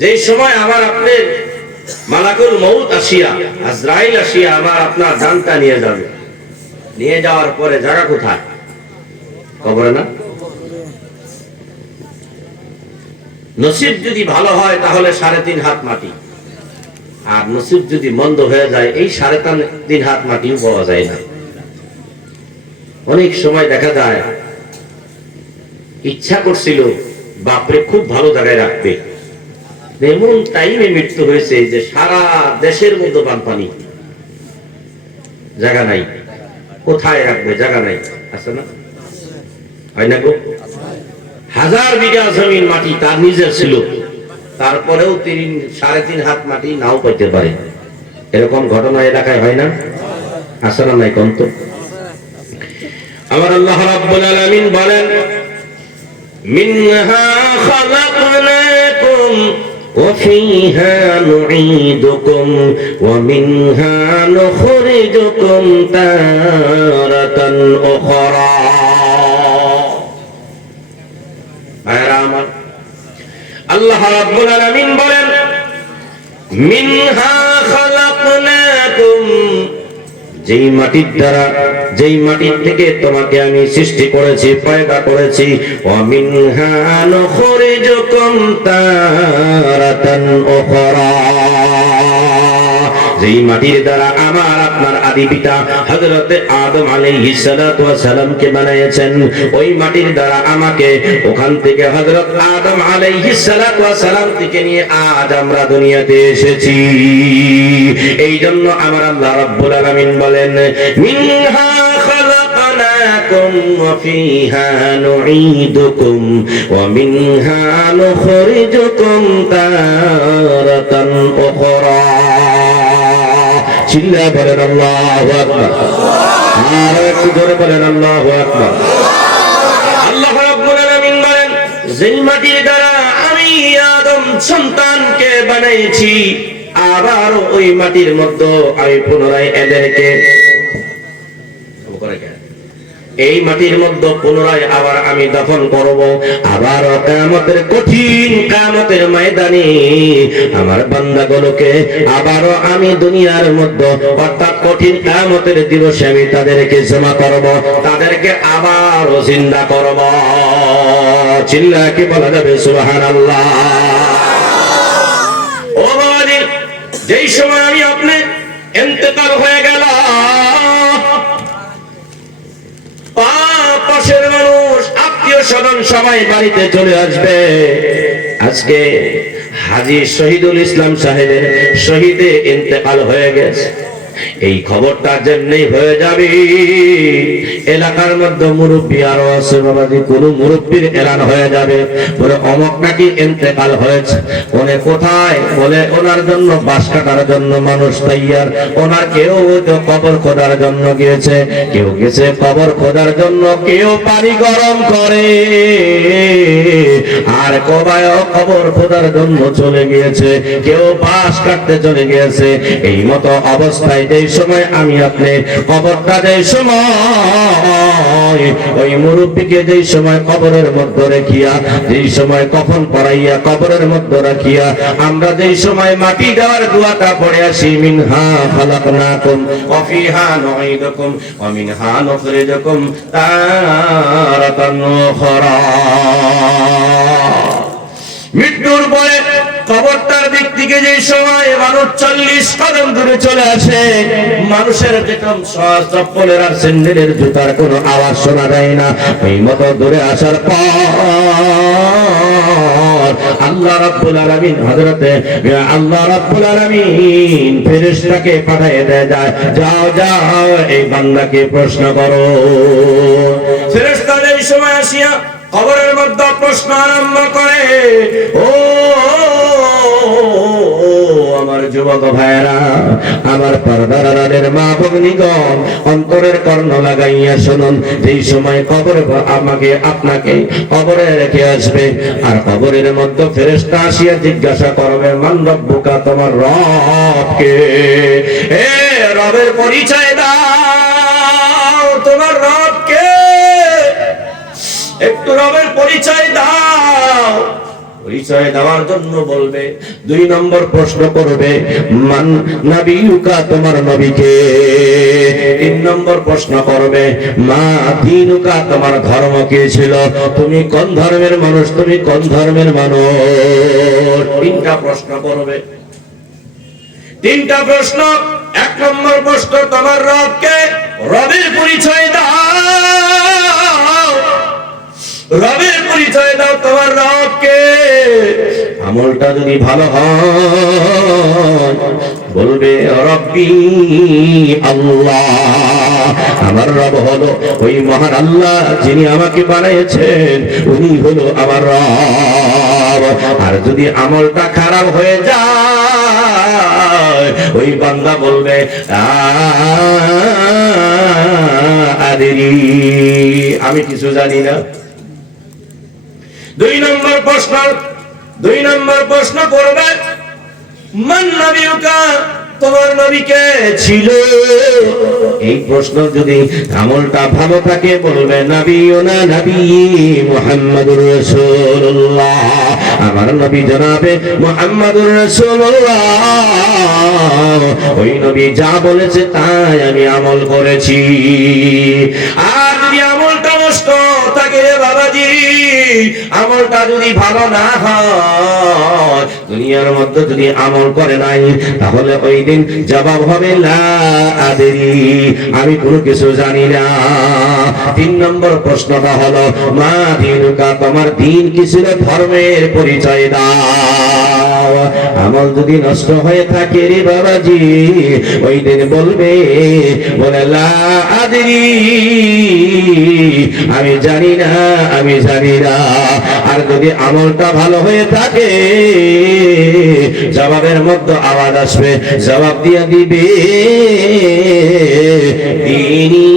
যে সময় আমার আপনার মালাকুল মউত আসিয়া, আজরাইল আসিয়া আমার আপনার জানটা নিয়ে যাবে, নিয়ে যাওয়ার পরে জায়গা কোথায়? কবরে না? নসিব যদি ভালো হয় তাহলে 3.5 হাত মাটি, আর নসিব যদি মন্দ হয়ে যায় এই 3.5 হাত মাটিও পাওয়া যায় না। অনেক সময় দেখা যায় ইচ্ছা করছিল বাপরে খুব ভালো জায়গায় রাখবে, এমন টাইমে মৃত্যু হয়েছে যে সারা দেশের মধ্যে বানপানি, জায়গা নাই, কোথায় রাখবে জায়গা নাই। আছে না? হয় না গো? 1000 বিঘা জমির মাটি তার নিজের ছিল, তারপরেও 3.5 হাত মাটি নাও পাইতে পারে। এরকম ঘটনা এলাকায় হয় না? আছে না নাই কন্ত? আমার আল্লাহ রাব্বুল আলামিন বলেন, মিনহা খালাকনাকুম ওয়া ফিহা নুঈদুকুম ওয়া মিনহা নুখরিজুকুম তারাতান উখরা। আল্লাহ রাব্বুল আলামিন বলেন, মিনহা খালাকনাকুম, যেই মাটির দ্বারা, যেই মাটির থেকে তোমাকে আমি সৃষ্টি করেছি, পয়দা করেছি, ওয়া মিনহা নুখরিজুকুম তারাতান উখরা, যেই মাটির দ্বারা আমার আপনার আদি পিতা হযরতে আদম আলাইহিস সালাতু ওয়াস সালামকে বানিয়েছেন, ওই মাটির দ্বারা আমাকে ওখান থেকে হযরত আদম আলাইহিস সালাতু ওয়াস সালাম থেকে নিয়ে আজ আমরা দুনিয়াতে এসেছি। এই জন্য আমার আল্লাহ রাব্বুল আলামিন বলেন, মিনহা খালাকনাকুম ওয়া ফিহা নুঈদুকুম ওয়া মিনহা নুখরিজুকুম তারাতান উখরা। চিল্লা বলেন আল্লাহু আকবার, আর একটু জোরে বলেন আল্লাহু আকবার। আল্লাহ রাব্বুল আলামিন বলেন, যেই মাটির দ্বারা আমি আদম সন্তানকে বানাইছি, আবার ওই মাটির মধ্যে আমি পুনরায় এদেরকে, এই মাটির মধ্যে পুনরায় আবার আমি দফন করব। আবার কিয়ামতের কঠিন কিয়ামতের ময়দানে আমার বান্দাগুলোকে আবারও আমি দুনিয়ার মধ্যে, অর্থাৎ কঠিন কিয়ামতের দিবসে আমি তাদেরকে জমা করব, তাদেরকে আবারও জিন্দা করব। চিল্লায়ে কি বলা যাবে সুবহানাল্লাহ? ও বাবাজি, যেই সময় আমি আপনি ইন্তেকাল হয়ে গেল, পাশের মানুষ, আত্মীয় স্বজন সবাই বাড়িতে চলে আসবে। আজকে হাজী শহীদুল ইসলাম সাহেবের শহীদে ইন্তেকাল হয়ে গেছে, এই খবরটা যেমনি হয়ে যাবে, এলাকার মধ্যে মুরব্বী আরো আছে বাবাজি, কোন মুরব্বীর এলান হয়ে যাবে, বলে অমক নাকি ইন্তেকাল হয়েছে। ওনে কোথায়? বলে ওনার জন্য বাঁশ কাটার জন্য মানুষ তৈয়ার। ওনার কেউ কবর খোদার জন্য গিয়েছে, কেউ গেছে কবর খোদার জন্য, কেউ পানি গরম করে, আর কবায় কবর খোদার জন্য চলে গিয়েছে, কেউ বাঁশ কাটতে চলে গিয়েছে। এই মতো অবস্থায় যেই সময় আমি আপনি কবরটা, যেই সময় ওই মুরব্বীকে যেই সময় কবরের মধ্যে রেখিয়া, যেই সময় কফন পরাইয়া কবরের মধ্যে রাখিয়া আমরা যেই সময় মাটি দেওয়ার দোয়াটা পড়ে আসি, মিনহা খালাকনাকুম ওয়া ফিহা নুঈদুকুম ওয়া মিনহা নুখরিজুকুম তারাতান উখরা। মৃত্যুর পরে কবরটার দিক থেকে যে সময় মানুষ 40 কদম দূরে চলে আসে, মানুষের যেরকম চপ্পলের আর স্যান্ডেলের জুতার কোনো আওয়াজ শোনা যায় না। এই মতো দূরে আসার পর আল্লাহ রাব্বুল আলামিন, হযরতে আল্লাহ রাব্বুল আলামিন ফেরেশতাকে পাঠিয়ে দেয়, যাও যাও এই বান্দাকে প্রশ্ন করো। ফেরেশতা এই সময় আসিয়া কবরের মধ্যে প্রশ্ন আরম্ভ করে, ও আমার যুবক ভাইরা, আমার পর্দার আড়ালের মা ভগ্নীগণ, অন্তরের কর্ণ লাগাইয়া শুনুন। যেই সময় কবরে আমাকে আপনাকে কবরে রেখে আসবে, আর কবরের মধ্যে ফেরেশতা আসিয়া জিজ্ঞাসা করবে, মান রব্বুকা, তোমার রব কে? এ রবের পরিচয় দাও, তোমার রব কে? একটু রবের পরিচয় দাও। পরিচয় দেওয়ার জন্য বলবে। 2 নম্বর প্রশ্ন করবে, মান নবিয়ুকা, তোমার নবীকে। 3 নম্বর প্রশ্ন করবে, মা দীনুকা, তোমার ধর্ম কি ছিল, তুমি কোন ধর্মের মানুষ, তুমি কোন ধর্মের মানুষ। 3টা প্রশ্ন করবে। 3টা প্রশ্ন। 1 নম্বর প্রশ্ন, তোমার রবকে, রবের পরিচয় দাও, রবের পরিচয় দাও, তোমার রবকে। আমলটা যদি ভালো হয় বলবে রব্বি আল্লাহ, আমার রব হলো ওই মহান আল্লাহ যিনি আমাকে বানিয়েছেন, উনি হলো আমার রব। আর যদি আমলটা খারাপ হয়ে যায় ওই বান্দা বলবে আদেরি, আমি কিছু জানি না। 2 নম্বর প্রশ্ন। 2 নম্বর প্রশ্ন করবে, মান নবিয়ুকা, তোমার নবী কে ছিল। এই প্রশ্ন যদি আমলটা ভালো থাকে বলবে নবিয়ুনা নবী মুহাম্মাদুর রাসূলুল্লাহ, আমার নবী জনাবে মুহাম্মাদুর রাসূলুল্লাহ, ওই নবী যা বলেছে তাই আমি আমল করেছি। আর যদি আমলটা নষ্ট থাকে বাবাজি, আমলটা যদি ভালো না হয়, দুনিয়ার মধ্যে যদি আমল করে নাই, তাহলে ওই দিন জবাব হবে লা আদরি, আমি কোনো কিছু জানি না। 3 নম্বর প্রশ্নটা হলো মা দীনুকা, তোমার দ্বীন কি ছিল, ধর্মের পরিচয় দাও। আমল যদি নষ্ট হয়ে থাকে রে বাবাজি, ওই দিন বলবে বলে লা আদরি, আমি জানি না, আমি জানি না। আর যদি আমলটা ভালো হয়ে থাকে জবাবের মধ্যে আওয়াজ আসবে, জবাব দিয়ে দিবে দীনি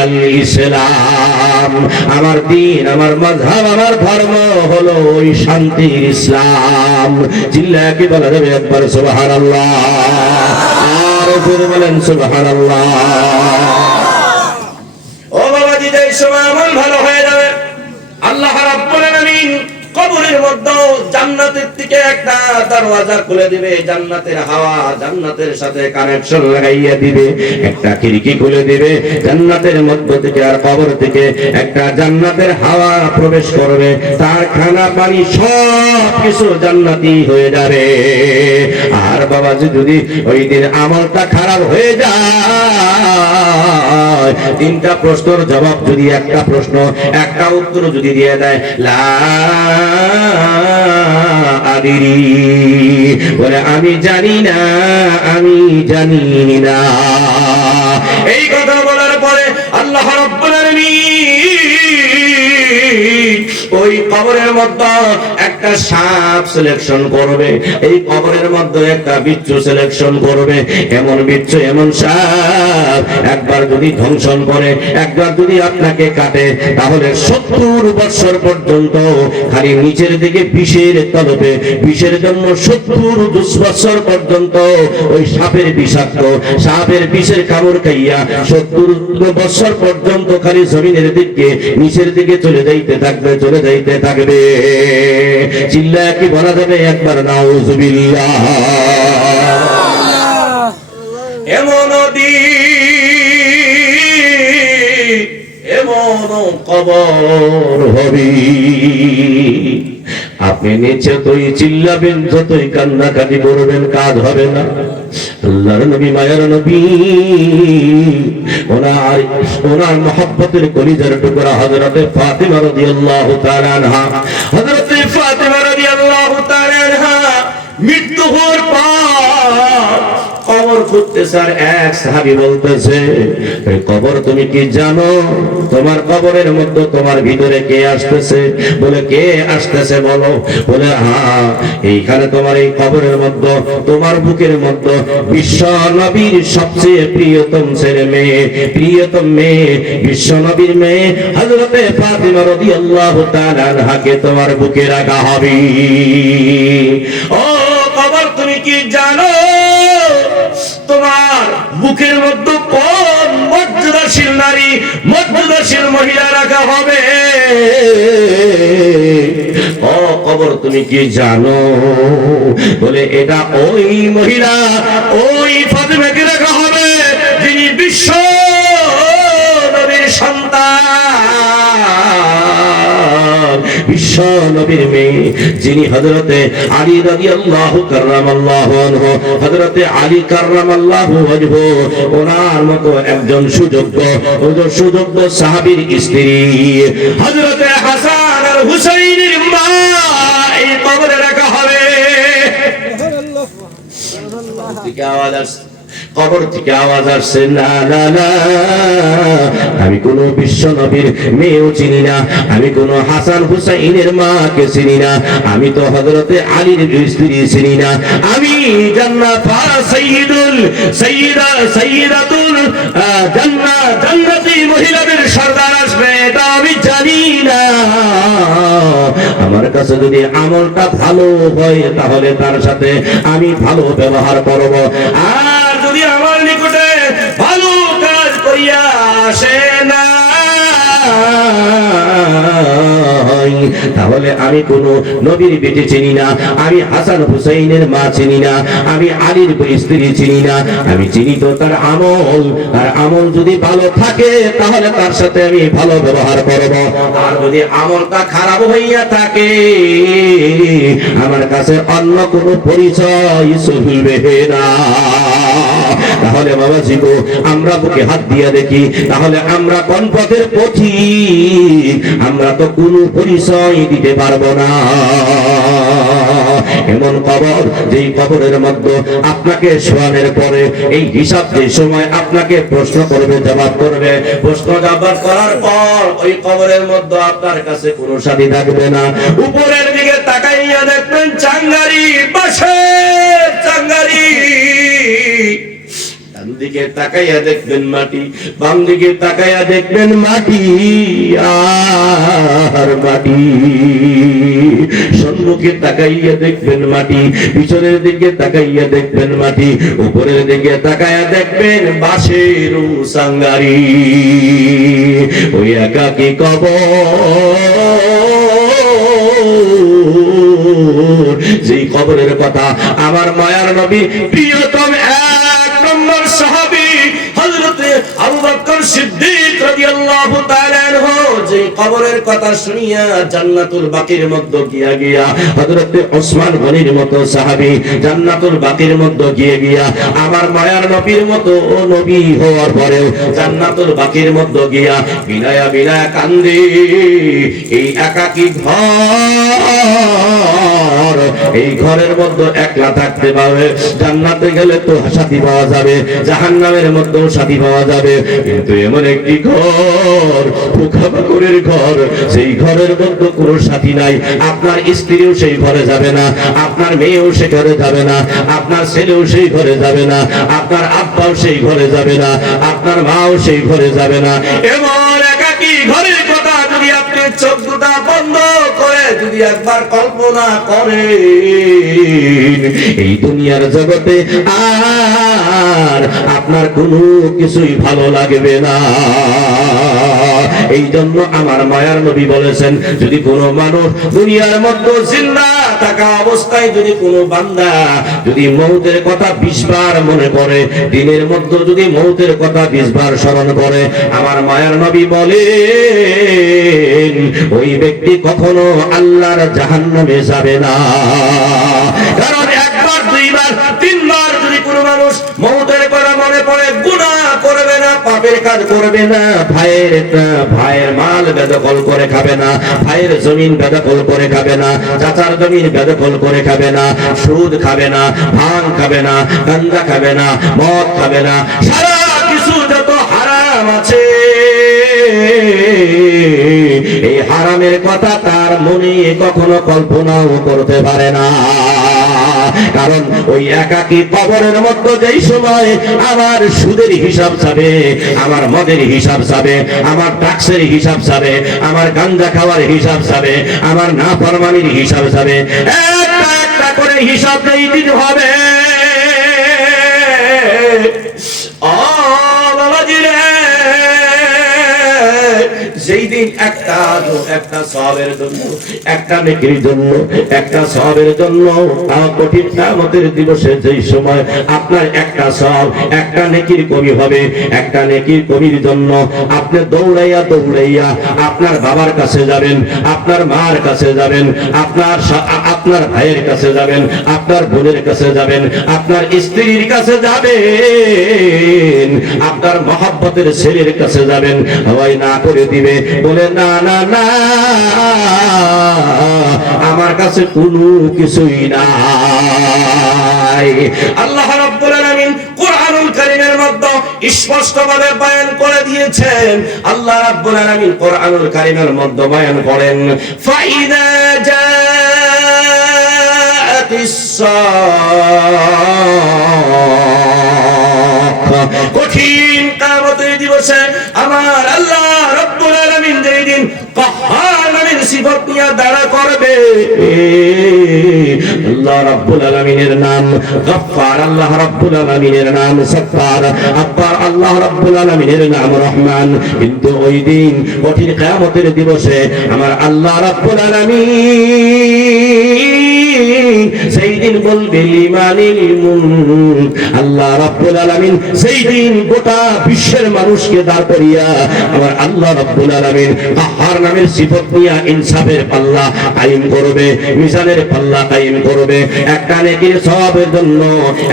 আল ইসলাম, আমার দ্বীন, আমার মাযহাব, আমার ধর্ম হলো ওই শান্তির ইসলাম। চিল্লায়ে কি বলা যাবে একবার সুবহানাল্লাহ? আর জোরে বলেন সুবহানাল্লাহ। ও বাবাজি, যেই সময় আমল ভালো হয়ে যাবে আল্লাহ রাব্বুল আলামিন কবরের মধ্যে জান্নাতের থেকে একটা দরওয়াজা খুলে দিবে, জান্নাতের হাওয়া জান্নাতের সাথে কানেকশন লাগাইয়া দিবে, একটা খিড়কি খুলে দিবে জান্নাতের মধ্য থেকে, আর কবর থেকে একটা জান্নাতের হাওয়া প্রবেশ করবে, তার খানা পানি সব কিছু জান্নাতি হয়ে যাবে। আর বাবাজি যদি ওই দিন আমলটা খারাপ হয়ে যায়, 3টা প্রশ্নের জবাব যদি একটা প্রশ্ন, একটা উত্তর যদি দিয়ে দেয় লা আদরি, বলে আমি জানি না, আমি জানি না। এই কথা বলার পরে আল্লাহ রাব্বুল আলামিন ওই কবরের মধ্যে একটা সাপ সিলেকশন করবে, এই কবরের মধ্যে একটা বিচ্ছু সিলেকশন করবে, এমন বিচ্ছু, এমন সাপ একবার যদি ধ্বংসন করে, একবার যদি আপনাকে কাটে, তাহলে 70 বছর পর্যন্ত খালি নিচের দিকে বিষের তলবে, বিষের জন্য 70 বছর পর্যন্ত ওই সাপের বিষাক্ত, সাপের বিষের কামড় খাইয়া 70 বছর পর্যন্ত খালি জমিনের দিকে নিচের দিকে চলে যাইতে থাকবে, চলে যাইতে থাকবে। চিল্লায়ে কি বলা যাবে একবার নাউজুবিল্লাহ? এমন দিন, এমন কবর হবে, আপনি নিচে তুই চিল্লাবেন, যতই কান্নাকাটি করবেন, কাজ হবে না। আল্লাহর নবী, মায়ের নবী, ওনার মহব্বতের কলিজার টুকরা হযরতে ফাতিমা রাদিয়াল্লাহু তাআলা আনহা, হযরতে ফাতিমা রাদিয়াল্লাহু তাআলা আনহা মৃত্যু হওয়ার পর কবর খুঁজতেছে, আর এক সাহাবী বলতেছে, এই কবর তুমি কি জানো? তোমার কবরের মধ্যে তোমার ভিতরে কে আসতেছে? বলে কে আসতেছে বলো? বলে হ্যাঁ, এইখানে তোমার এই কবরের মধ্যে, তোমার বুকের মধ্যে বিশ্ব নবীর সবচেয়ে প্রিয়তম ছেলে মেয়ে, প্রিয়তম মেয়ে, বিশ্ব নবীর মেয়ে হযরতে ফাতিমা রাদিয়াল্লাহু তাআলা আনহাকে তোমার বুকে রাখা হবে। ও কবর তুমি কি জানো? তোমার বুকের মধ্যে কোন মর্যাদাশীল নারী, মর্যাদাশীল মহিলা রাখা হবে? ও কবর তুমি কি জানো? বলে এটা ওই মহিলা, ওই ফাতেমাকে রাখা হবে যিনি বিশ্ব নবীর সন্তান, বিশ্ব নবীর মেয়ে, যিনি হযরতে আলী রাদিয়াল্লাহু কাররামাল্লাহু আনহু, হযরতে আলী কাররামাল্লাহু ওয়াজহু, ওনার মতো একজন সুযোগ্য সাহাবীর স্ত্রী হযরতে হাসান আর হুসাইনের মা এই কবরে রাখা হবে। কবর থেকে আওয়াজ আসছে, না না না, আমি কোন বিশ্ব নবীর মেয়েও চিনি না, আমি কোন হাসান হুসাইনের মাকে চিনি না, আমি তো হযরতে আলীর স্ত্রী চিনি না, আমি জান্নাতি মহিলাদের সর্দার আসবে এটা আমি জানি না। আমার কাছে যদি আমলটা ভালো হয় তাহলে তার সাথে আমি ভালো ব্যবহার করব, আর যদি আমার নিকটে ভালো কাজ করিয়া আসে না তাহলে আমি কোন নবীর বেটে চিনি না, আমি হাসান হুসাইনের মা চিনি না, আমি আলীর স্ত্রী চিনি না, আমি চিনি তো তার আমল, আর আমল যদি ভালো থাকে তাহলে তার সাথে আমি ভালো ব্যবহার করব, আর যদি আমলটা খারাপ হইয়া থাকে আমার কাছে অন্য কোনো পরিচয় চলবে না। তাহলে বাবা জীবো আমরা বুকে হাত দিয়ে দেখি, তাহলে আমরা কোন পথের পথিক? আমরা তো কোনো পরিচয় দিতে পারবো না। এমন কবর, যেই কবরের মধ্যে আপনাকে শোয়ানোর পরে এই হিসাব যে সময় আপনাকে প্রশ্ন করবে, জবাব করবে, প্রশ্ন জবাব করার পর ওই কবরের মধ্যে আপনার কাছে কোনো সাথী থাকবে না। উপরের দিকে তাকাইয়া দেখবেন চাঙ্গারি, বাঁশের চাঙ্গারি, ডান দিকে তাকাইয়া দেখবেন মাটি, বাম দিকে তাকাইয়া দেখবেন মাটি আর মাটি, সম্মুখে তাকাইয়া দেখবেন মাটি, পিছনের দিকে তাকাইয়া দেখবেন মাটি, উপরের দিকে তাকাইয়া দেখবেন বাঁশের চাঙ্গারি। ওই একাকী কবর, যেই কবরের কথা আমার মায়ার নবী প্রিয়তম এক নম্বর সাহাবী হযরতে আবু বকর সিদ্দিক রাদিয়াল্লাহু তাআলা আনহু যে কবরের কথা শুনিয়া জান্নাতুল বাকির মধ্যে গিয়া হযরতে ওসমান গনির মতো সাহাবী জান্নাতুল বাকির মধ্যে গিয়া আমার মায়ার নবীর মতো নবী হওয়ার পরেও জান্নাতুল বাকির মধ্যে গিয়া বিনায়া বিনায়া কান্দে। এই একাকী ঘর, এই ঘরের মধ্যে একলা থাকতে পারবে, জান্নাতে গেলে তো সাথী পাওয়া যাবে, জাহান্নামের মধ্যেও সাথী পাওয়া যাবে, কিন্তু এমন একটি ঘর, পোকামাকড়ের ঘর, সেই ঘরের মধ্যে কোনো সাথী নাই। আপনার স্ত্রীও সেই ঘরে যাবে না, আপনার মেয়েও সে ঘরে যাবে না, আপনার ছেলেও সেই ঘরে যাবে না, আপনার আব্বাও সেই ঘরে যাবে না, আপনার মাও সেই ঘরে যাবে না। এমন একাকী ঘরের কথা যদি আপনি চোখ দুটা বন্ধ করে যদি একবার কল্পনা করেন, এই দুনিয়ার জগতে আর আপনার কোনো কিছুই ভালো লাগবে না। এই জন্য আমার মায়ার নবী বলেছেন, যদি কোনো মানুষ দুনিয়ার মধ্যে জিন্দা থাকা অবস্থায় যদি কোনো বান্দা যদি মৌতের কথা 20 বার মনে করে, দিনের মধ্যে যদি মৌতের কথা 20 বার স্মরণ করে, আমার মায়ার নবী বলেন ওই ব্যক্তি কখনো আল্লাহর জাহান্নামে যাবে না। কারণ একবার, দুইবার, তিনবার যদি কোনো মানুষ মৌতের কথা মনে পড়ে, গুনাহ করবে না, পাপের কাজ করবে না, ভাইয়ের মাল বেদখল করে খাবে না, ভাইয়ের জমিন বেদখল করে খাবে না, চাচার জমিন বেদখল করে খাবে না, সুদ খাবে না, ভাঙ খাবে না, গাঁজা খাবে না, মদ খাবে না, সারা কিছু যত হারাম আছে এই হারামের কথা তার মনে কখনো কল্পনাও করতে পারে না। কারণ ওই একাকী কবরের মধ্যে যেই সময় আমার সুদের হিসাব যাবে, আমার মদের হিসাব যাবে, আমার ট্যাক্সের হিসাব যাবে, আমার গাঁজা খাওয়ার হিসাব যাবে, আমার নাফরমানির হিসাব যাবে, একটা একটা করে হিসাব দিতে হবে। যেই দিন একটা সওয়াবের জন্য, একটা নেকির জন্য, একটা সওয়াবের জন্য কঠিন কিয়ামতের দিবসে যেই সময় আপনার একটা সওয়াব একটা নেকির কমি হবে, একটা নেকির কমির জন্য আপনি দৌড়াইয়া দৌড়াইয়া আপনার বাবার কাছে যাবেন, আপনার মার কাছে যাবেন, আপনার ভাইয়ের কাছে যাবেন, আপনার বোনের কাছে যাবেন, আপনার স্ত্রীর কাছে যাবেন, আপনার মহব্বতের ছেলের কাছে যাবেন, হওয়াই না করে দিবে, বলে না না না আমার কাছে কোনো কিছুই নাই। আল্লাহ রাব্বুল আলামিন কুরআনুল কারীমের মধ্যে স্পষ্টভাবে বয়ান করে দিয়েছেন। আল্লাহ রাব্বুল আলামিন কুরআনুল কারীমের মধ্যে বয়ান করেন, ফাইদা জাআতিস সাখ, কঠিন কিয়ামতের দিবসে আমার আল্লাহ রাব্বুল আলামিন যেই দিন কাহ্হার নামের সিফত নিয়ে দাঁড়া করবে, আল্লাহ রাব্বুল আলামিনের নাম গফফার, আল্লাহ রাব্বুল আলামিনের নাম সত্তার, আব্বার আল্লাহ রাব্বুল আলামিনের নাম রহমান। কিন্তু ওই দিন কঠিন কিয়ামতের দিবসে আমার আল্লাহ রাব্বুল আলামিন সেই দিন বলবে লিমানিল মুলক, আল্লাহ রাব্বুল আলামিন সেই দিন গোটা বিশ্বের মানুষকে দাঁড় করিয়া আমার আল্লাহ রাব্বুল আলামিন কাহ্হার নামের সিফত নিয়ে ইনসাফের পাল্লা কায়েম করবে, মিজানের পাল্লা কায়েম করবে। একটা নেকির সওয়াবের জন্য,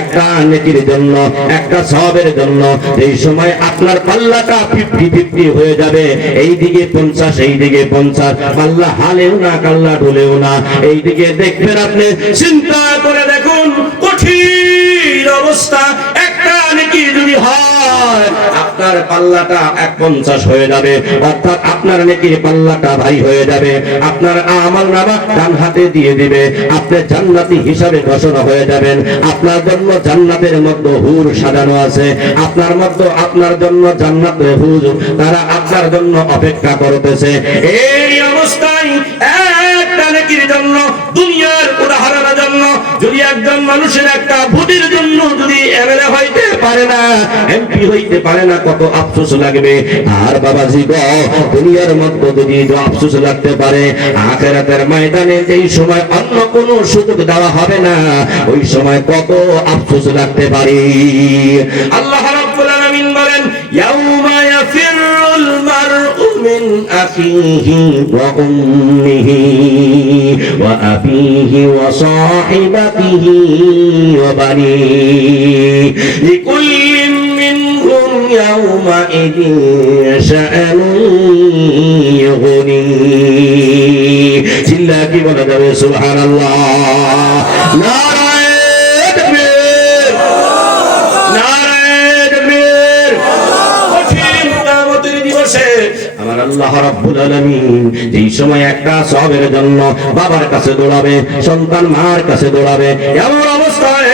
একটা নেকির জন্য, একটা সওয়াবের জন্য এই সময় আপনার পাল্লাটা 50-50 হয়ে যাবে, এইদিকে 50 এইদিকে 50, পাল্লা হালেও না কাল্লা ঢুলেও না। এইদিকে দেখবেন আপনি, চিন্তা করে দেখুন কঠিন অবস্থা। একটা নেকি যদি হয় আপনার পাল্লাটা 50 হয়ে যাবে, অর্থাৎ আপনার নেকির পাল্লাটা ভাই হয়ে যাবে, আপনার আমলনামা ডান হাতে দিয়ে দিবে, আপনি জান্নাতি হিসাবে ঘোষণা হয়ে যাবেন। আপনার জন্য জান্নাতের মধ্যে হুর সাজানো আছে, আপনার জন্য জান্নাতের হুর তারা আপনার জন্য অপেক্ষা করতেছে। এই অবস্থায় একটা নেকির জন্য, দুনিয়ার উদাহরণের জন্য, যদি একজন মানুষের একটা ভোটের জন্য যদি এমএলএ হইতে পারে না, এমপি হইতে পারে না, কত আফসোস লাগবে। আর বাবাজি গো, দুনিয়ার মধ্যে যদি আফসোস লাগতে পারে, আখিরাতের ময়দানে যেই সময় অন্য কোনো সুযোগ দেওয়া হবে না, ওই সময় কত আফসোস লাগতে পারে। আল্লাহ রাব্বুল আলামিন বলেন, ইয়াউমা ইয়াফিরুল মারউ মিন আখিহি ওয়া উম্মিহি ওয়া আবিহি ওয়া সাহিবাতিহি ওয়া বানিহি লিকুল্লি মিনহুম ইয়াউমাইযিন শাআনুন ইউগনি। চিল্লা কি বলা যাবে সুবহানাল্লাহ? নারায়ে তাকবীর, নারায়ে তাকবীর। কঠিন কিয়ামতের দিবসে আমার আল্লাহ রাব্বুল আলামিন যেই সময় একটা সওয়াবের জন্য বাবার কাছে দৌড়াবে, সন্তান মার কাছে দৌড়াবে, এমন অবস্থায়